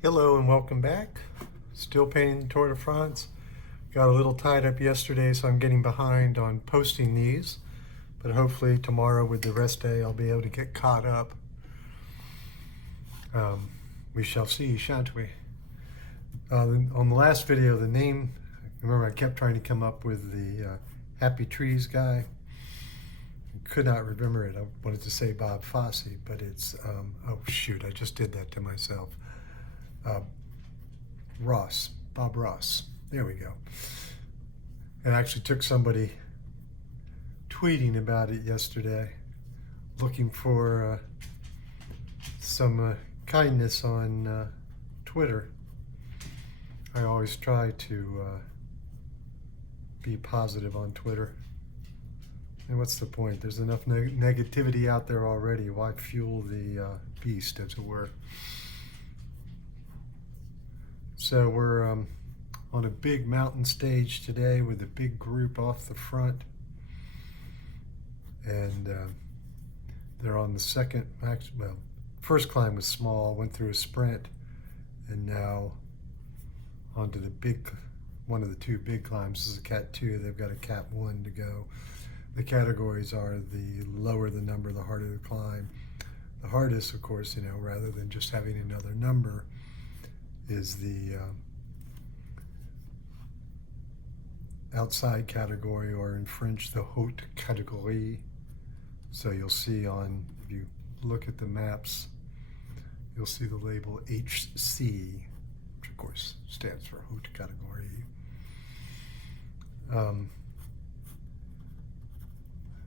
Hello and welcome back. Still painting the Tour de France. Got a little tied up yesterday, so I'm getting behind on posting these. But hopefully tomorrow with the rest day, I'll be able to get caught up. We shall see, shan't we? On the last video, the name, remember I kept trying to come up with the Happy Trees guy. I could not remember it. I wanted to say Bob Fosse, but it's, oh shoot, I just did that to myself. Bob Ross. There we go. It actually took somebody tweeting about it yesterday, looking for some kindness on Twitter. I always try to be positive on Twitter. And what's the point? There's enough negativity out there already. Why fuel the beast, as it were? So we're on a big mountain stage today with a big group off the front. And they're on the second, well, first climb was small, went through a sprint, and now onto the big, one of the two big climbs. This is a Cat 2, they've got a Cat 1 to go. The categories are the lower the number, the harder the climb. The hardest, of course, rather than just having another number, is the outside category, or in French, the haute catégorie. So you'll see if you look at the maps, you'll see the label HC, which of course stands for haute catégorie.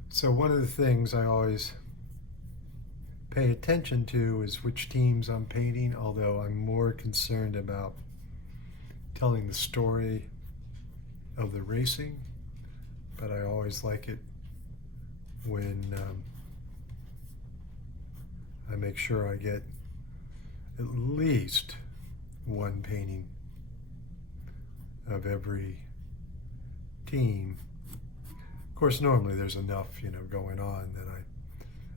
So one of the things I always pay attention to is which teams I'm painting, although I'm more concerned about telling the story of the racing. But I always like it when I make sure I get at least one painting of every team. Of course, normally there's enough, going on that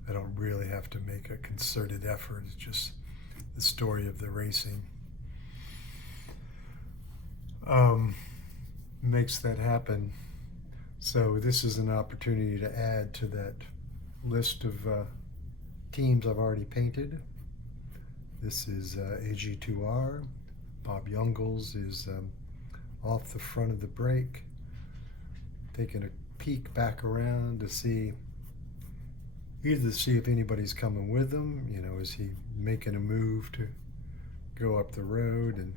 I don't really have to make a concerted effort. It's just the story of the racing. Makes that happen. So this is an opportunity to add to that list of teams I've already painted. This is AG2R. Bob Youngles is off the front of the break, taking a peek back around to see if anybody's coming with him. Is he making a move to go up the road, and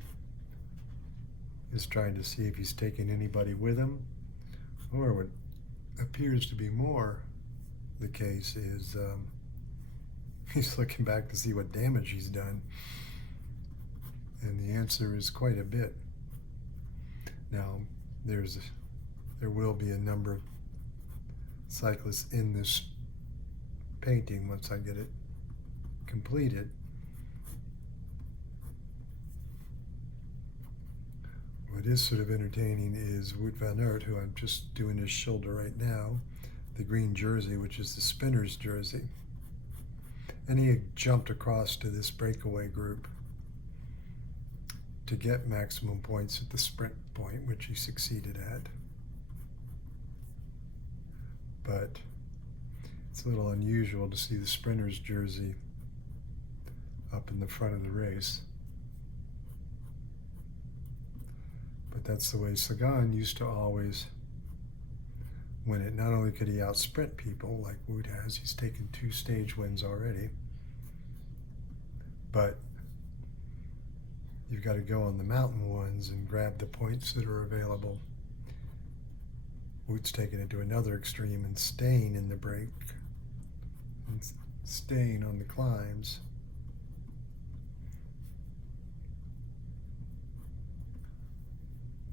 is trying to see if he's taking anybody with him. Or what appears to be more the case is he's looking back to see what damage he's done. And the answer is quite a bit. Now, there will be a number of cyclists in this painting once I get it completed. What is sort of entertaining is Wout van Aert, who I'm just doing his shoulder right now, the green jersey, which is the spinner's jersey. And he had jumped across to this breakaway group to get maximum points at the sprint point, which he succeeded at. But it's a little unusual to see the sprinter's jersey up in the front of the race. But that's the way Sagan used to always win it. Not only could he out-sprint people like Wout has, he's taken 2 stage wins already, but you've got to go on the mountain ones and grab the points that are available. Wout's taking it to another extreme and staying in the break and staying on the climbs.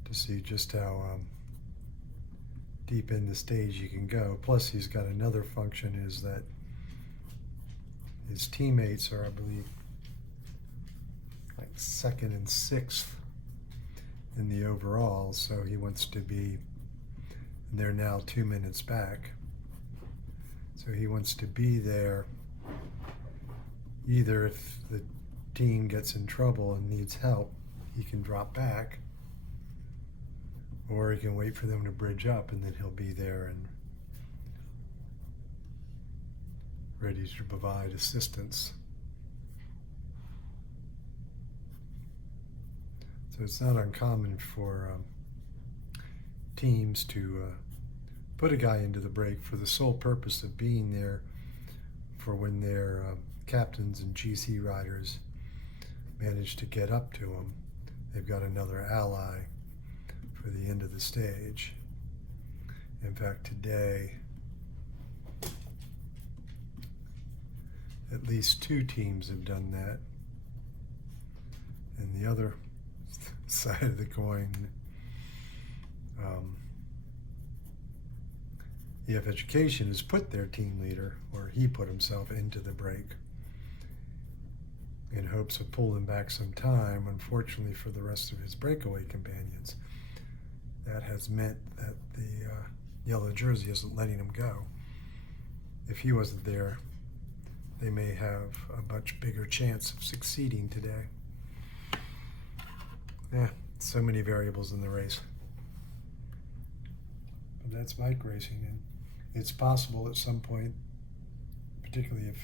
To see just how deep in the stage you can go. Plus he's got another function, is that his teammates are, I believe, like 2nd and 6th in the overall, so he wants to be, and they're now 2 minutes back, so he wants to be there either if the team gets in trouble and needs help, he can drop back, or he can wait for them to bridge up, and then he'll be there and ready to provide assistance. So it's not uncommon for teams to put a guy into the break for the sole purpose of being there for when their captains and GC riders manage to get up to him. They've got another ally for the end of the stage. In fact, today, at least 2 teams have done that. And the other side of the coin, EF Education has put their team leader, or he put himself into the break in hopes of pulling back some time. Unfortunately for the rest of his breakaway companions, that has meant that the yellow jersey isn't letting him go. If he wasn't there, they may have a much bigger chance of succeeding today. Yeah, so many variables in the race. But that's bike racing, and it's possible at some point, particularly if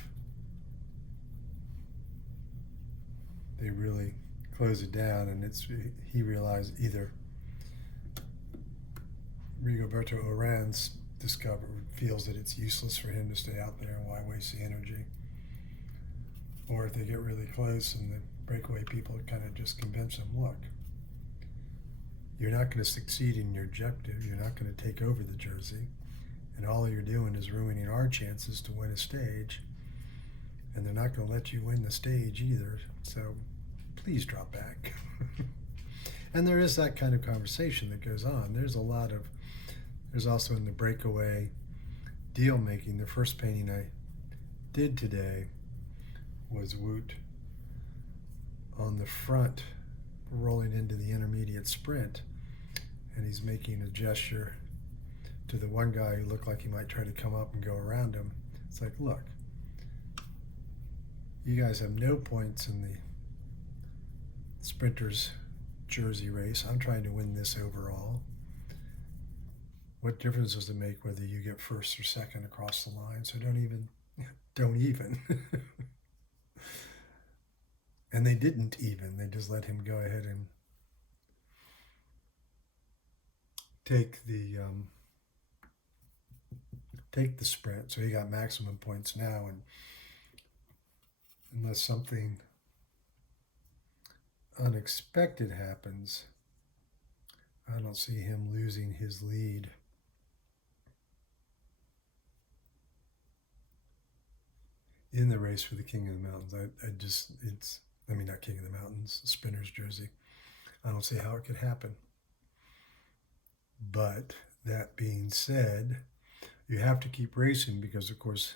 they really close it down and he realized either Rigoberto Urán's feels that it's useless for him to stay out there and why waste the energy, or if they get really close and the breakaway people kind of just convince him, look, you're not going to succeed in your objective, you're not going to take over the jersey, and all you're doing is ruining our chances to win a stage, and they're not going to let you win the stage either, so please drop back. And there is that kind of conversation that goes on. There's also in the breakaway deal making, the first painting I did today was Woot on the front rolling into the intermediate sprint, and he's making a gesture to the one guy who looked like he might try to come up and go around him. It's like, look, you guys have no points in the sprinters jersey race. I'm trying to win this overall. What difference does it make whether you get first or second across the line? So don't even. And they didn't even. They just let him go ahead and take the sprint. So he got maximum points now, and unless something unexpected happens, I don't see him losing his lead. In the race for the King of the Mountains. Not King of the Mountains, Spinner's jersey. I don't see how it could happen. But that being said, you have to keep racing because, of course,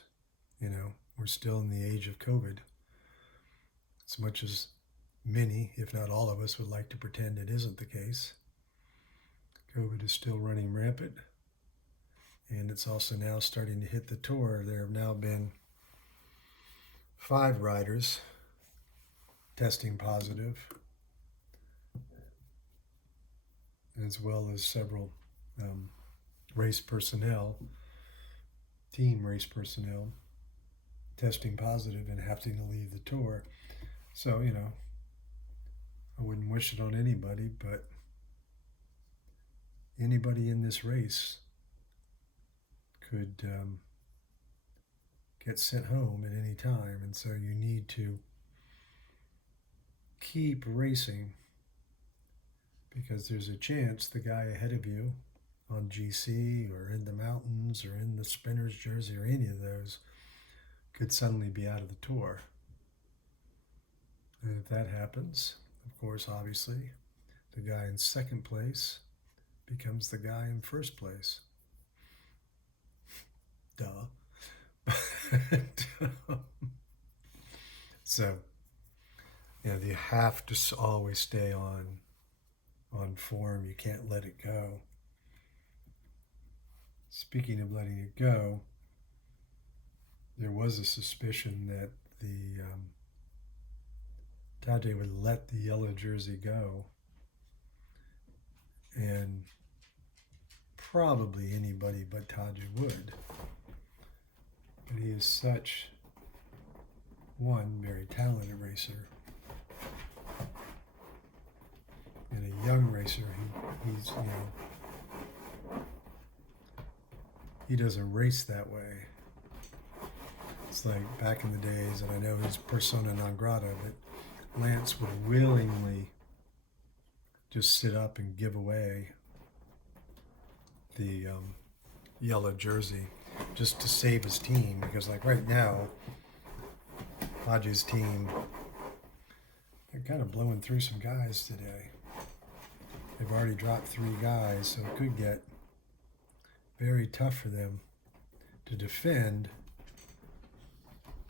we're still in the age of COVID. As much as many, if not all of us, would like to pretend it isn't the case, COVID is still running rampant. And it's also now starting to hit the tour. There have now been 5 riders testing positive, as well as several team race personnel, testing positive and having to leave the tour. So, I wouldn't wish it on anybody, but anybody in this race could get sent home at any time, and so you need to keep racing because there's a chance the guy ahead of you on GC or in the mountains or in the spinner's jersey or any of those could suddenly be out of the tour. And if that happens, of course, obviously, the guy in second place becomes the guy in first place. Duh. So, you have to always stay on form. You can't let it go. Speaking of letting it go, there was a suspicion that the Tajay would let the yellow jersey go, and probably anybody but Tajay would. But he is such one very talented racer and a young racer. He's he doesn't race that way. It's like back in the days, and I know he's persona non grata, but Lance would willingly just sit up and give away the yellow jersey just to save his team, because like right now, Tajay's team, they're kind of blowing through some guys today. They've already dropped 3 guys, so it could get very tough for them to defend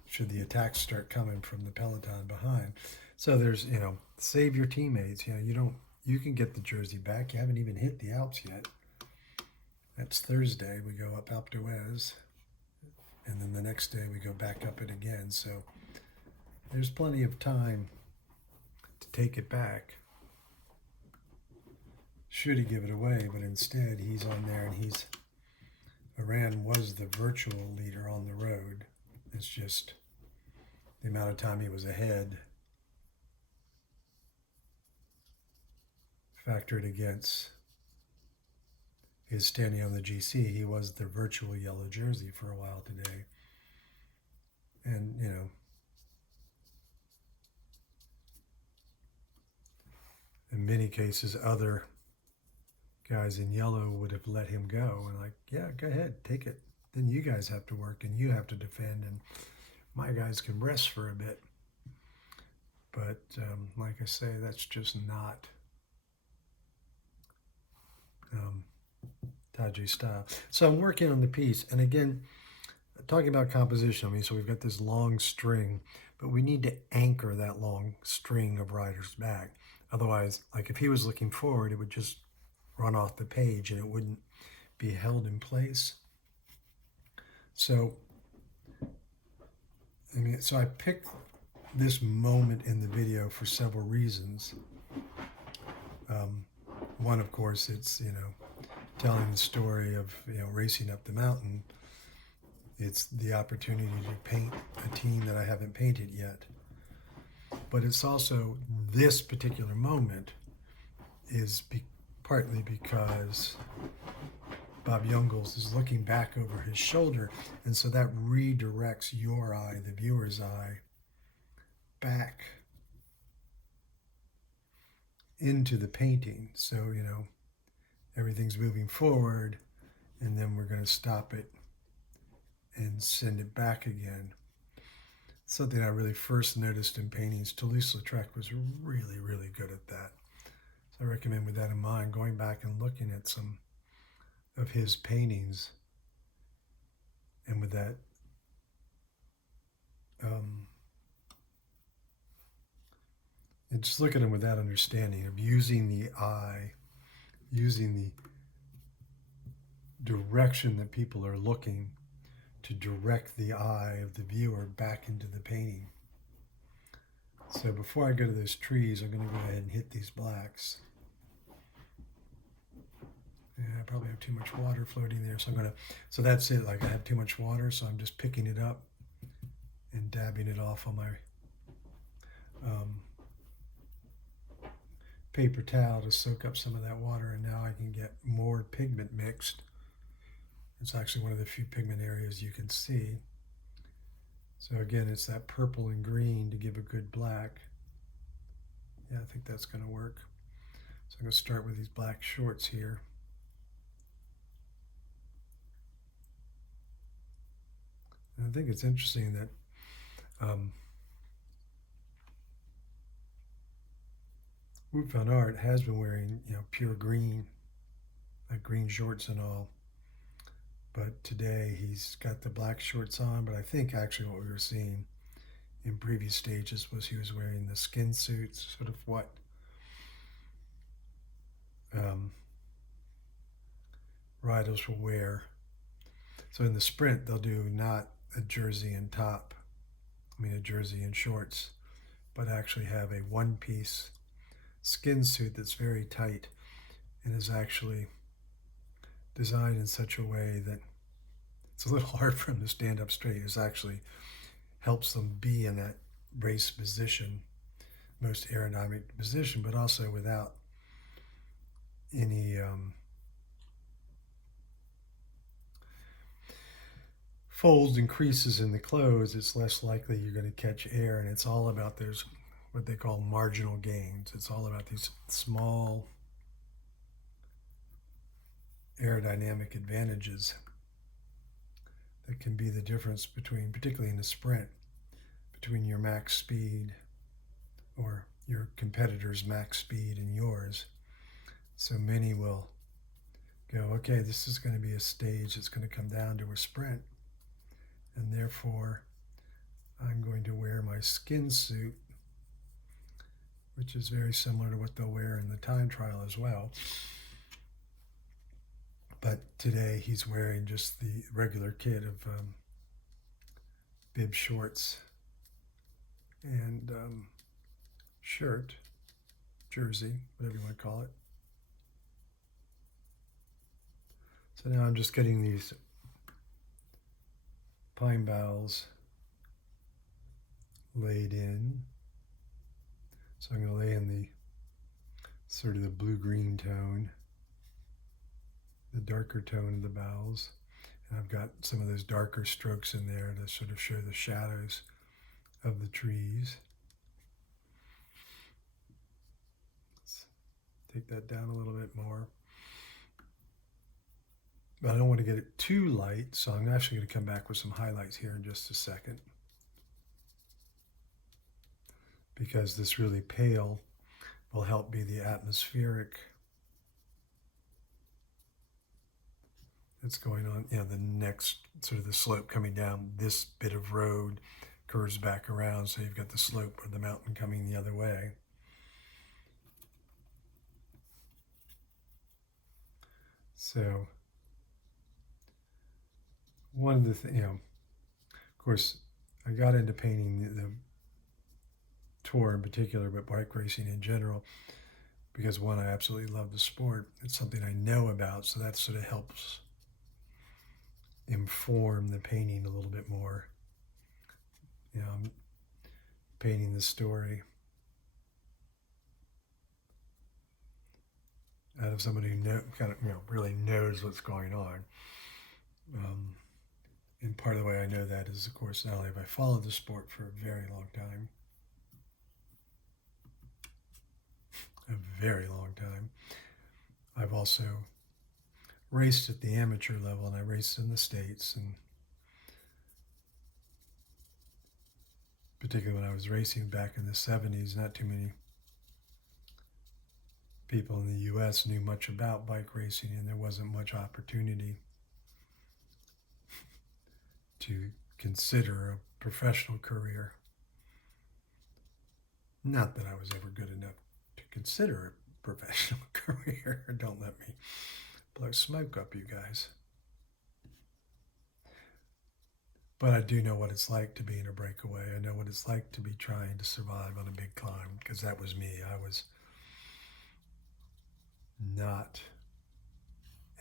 should the attacks start coming from the peloton behind. So there's, save your teammates. You can get the jersey back. You haven't even hit the Alps yet. That's Thursday. We go up Alpe d'Huez, and then the next day we go back up it again. So there's plenty of time to take it back. Should he give it away, but instead he's on there, and Iran was the virtual leader on the road. It's just the amount of time he was ahead factored against his standing on the GC. He was the virtual yellow jersey for a while today. And, in many cases, other guys in yellow would have let him go and like, yeah, go ahead, take it. Then you guys have to work and you have to defend, and my guys can rest for a bit. But like I say, that's just not Tajay style. So I'm working on the piece, and again, talking about composition, so we've got this long string, but we need to anchor that long string of riders back. Otherwise, like if he was looking forward, it would just run off the page and it wouldn't be held in place. So I picked this moment in the video for several reasons. One, of course, it's, telling the story of, racing up the mountain. It's the opportunity to paint a team that I haven't painted yet. But it's also, this particular moment is partly because Bob Jungels is looking back over his shoulder, and so that redirects your eye, the viewer's eye, back into the painting. So, everything's moving forward, and then we're going to stop it and send it back again. Something I really first noticed in paintings. Toulouse-Lautrec was really, really good at that. So I recommend, with that in mind, going back and looking at some of his paintings, and with that and just look at them with that understanding of using the eye, using the direction that people are looking to direct the eye of the viewer back into the painting. So before I go to those trees, I'm going to go ahead and hit these blacks. Yeah, I probably have too much water floating there, so that's it. Like, I have too much water, so I'm just picking it up and dabbing it off on my paper towel to soak up some of that water, and now I can get more pigment mixed. It's actually one of the few pigment areas you can see. So again, it's that purple and green to give a good black. Yeah, I think that's going to work. So I'm going to start with these black shorts here. And I think it's interesting that Wout van Aert has been wearing, pure green, like green shorts and all. But today he's got the black shorts on. But I think actually what we were seeing in previous stages was he was wearing the skin suits, sort of what riders will wear. So in the sprint, they'll do not a jersey and top, a jersey and shorts, but actually have a one-piece skin suit that's very tight and is actually designed in such a way that it's a little hard for them to stand up straight. It actually helps them be in that race position, most aerodynamic position, but also without any folds and creases in the clothes. It's less likely you're going to catch air, and it's all about those what they call marginal gains. It's all about these small aerodynamic advantages that can be the difference between, particularly in a sprint, between your max speed or your competitor's max speed and yours. So many will go, okay, this is going to be a stage that's going to come down to a sprint, and therefore I'm going to wear my skin suit, which is very similar to what they'll wear in the time trial as well. But today he's wearing just the regular kit of bib shorts and shirt, jersey, whatever you want to call it. So now I'm just getting these pine boughs laid in. So I'm going to lay in the sort of the blue-green tone, the darker tone of the boughs. And I've got some of those darker strokes in there to sort of show the shadows of the trees. Let's take that down a little bit more. But I don't want to get it too light, so I'm actually going to come back with some highlights here in just a second. Because this really pale will help be the atmospheric that's going on. You know, the next sort of the slope coming down, this bit of road curves back around, so you've got the slope of the mountain coming the other way. So one of the things, of course, I got into painting the tour in particular, but bike racing in general, because one, I absolutely love the sport. It's something I know about, so that sort of helps inform the painting a little bit more. I'm painting the story out of somebody who really knows what's going on. And part of the way I know that is, of course, not only have I followed the sport for a very long time, I've also raced at the amateur level, and I raced in the States, and particularly when I was racing back in the 70s, not too many people in the U.S. knew much about bike racing, and there wasn't much opportunity to consider a professional career. Not that I was ever good enough to consider a professional career. Don't let me blow smoke up, you guys. But I do know what it's like to be in a breakaway. I know what it's like to be trying to survive on a big climb, because that was me.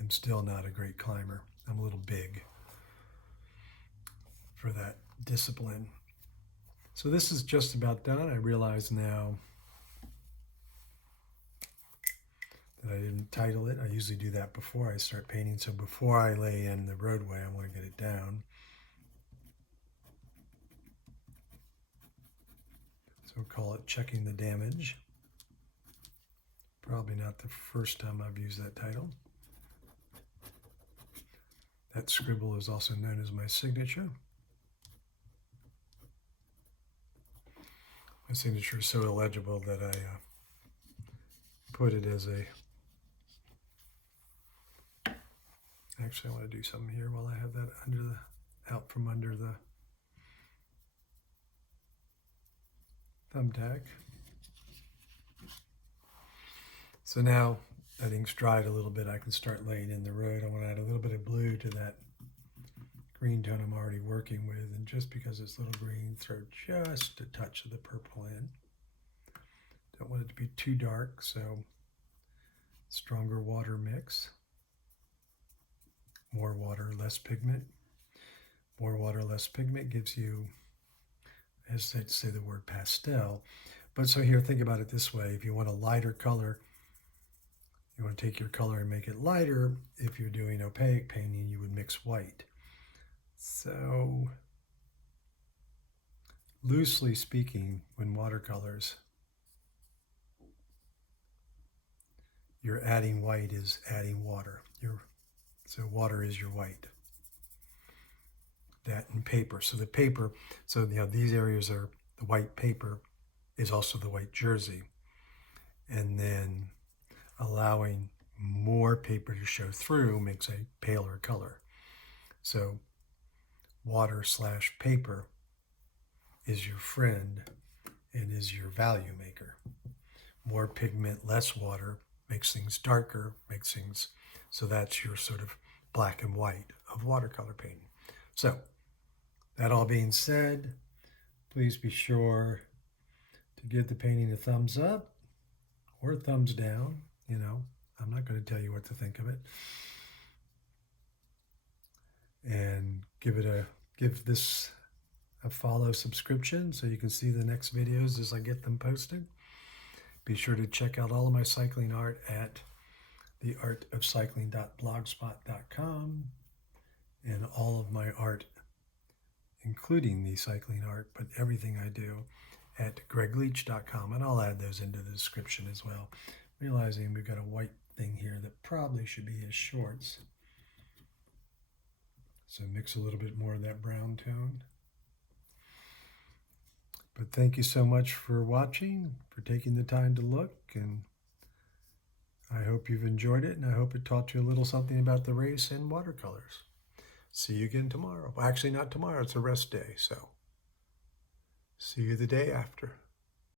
I'm still not a great climber. I'm a little big for that discipline. So this is just about done. I realize now that I didn't title it. I usually do that before I start painting. So before I lay in the roadway, I want to get it down. So we'll call it Checking the Damage. Probably not the first time I've used that title. That scribble is also known as my signature. My signature is so illegible that I put it as a... Actually, I want to do something here while I have that out from under the thumbtack. So now that ink's dried a little bit, I can start laying in the road. I want to add a little bit of blue to that green tone I'm already working with, and just because it's little green, throw just a touch of the purple in. to be too dark, so stronger water mix. More water, less pigment. More water, less pigment gives you, as they say, the word pastel. But so here, think about it this way. If you want a lighter color, you want to take your color and make it lighter. If you're doing opaque painting, you would mix white. So loosely speaking, when watercolors, you're adding white is adding water. So water is your white. That and paper. So the paper, so these areas are the white paper is also the white jersey. And then allowing more paper to show through makes a paler color. So water/paper is your friend and is your value maker. More pigment, less water makes things darker, makes things, so that's your sort of black and white of watercolor painting. So that all being said, please be sure to give the painting a thumbs up or a thumbs down. I'm not going to tell you what to think of it. And give this a follow subscription so you can see the next videos as I get them posted. Be sure to check out all of my cycling art at theartofcycling.blogspot.com, and all of my art, including the cycling art, but everything I do, at gregleach.com, and I'll add those into the description as well. Realizing we've got a white thing here that probably should be his shorts. So mix a little bit more of that brown tone. But thank you so much for watching, for taking the time to look, and I hope you've enjoyed it, and I hope it taught you a little something about the race and watercolors. See you again tomorrow. Well, actually, not tomorrow. It's a rest day, so see you the day after.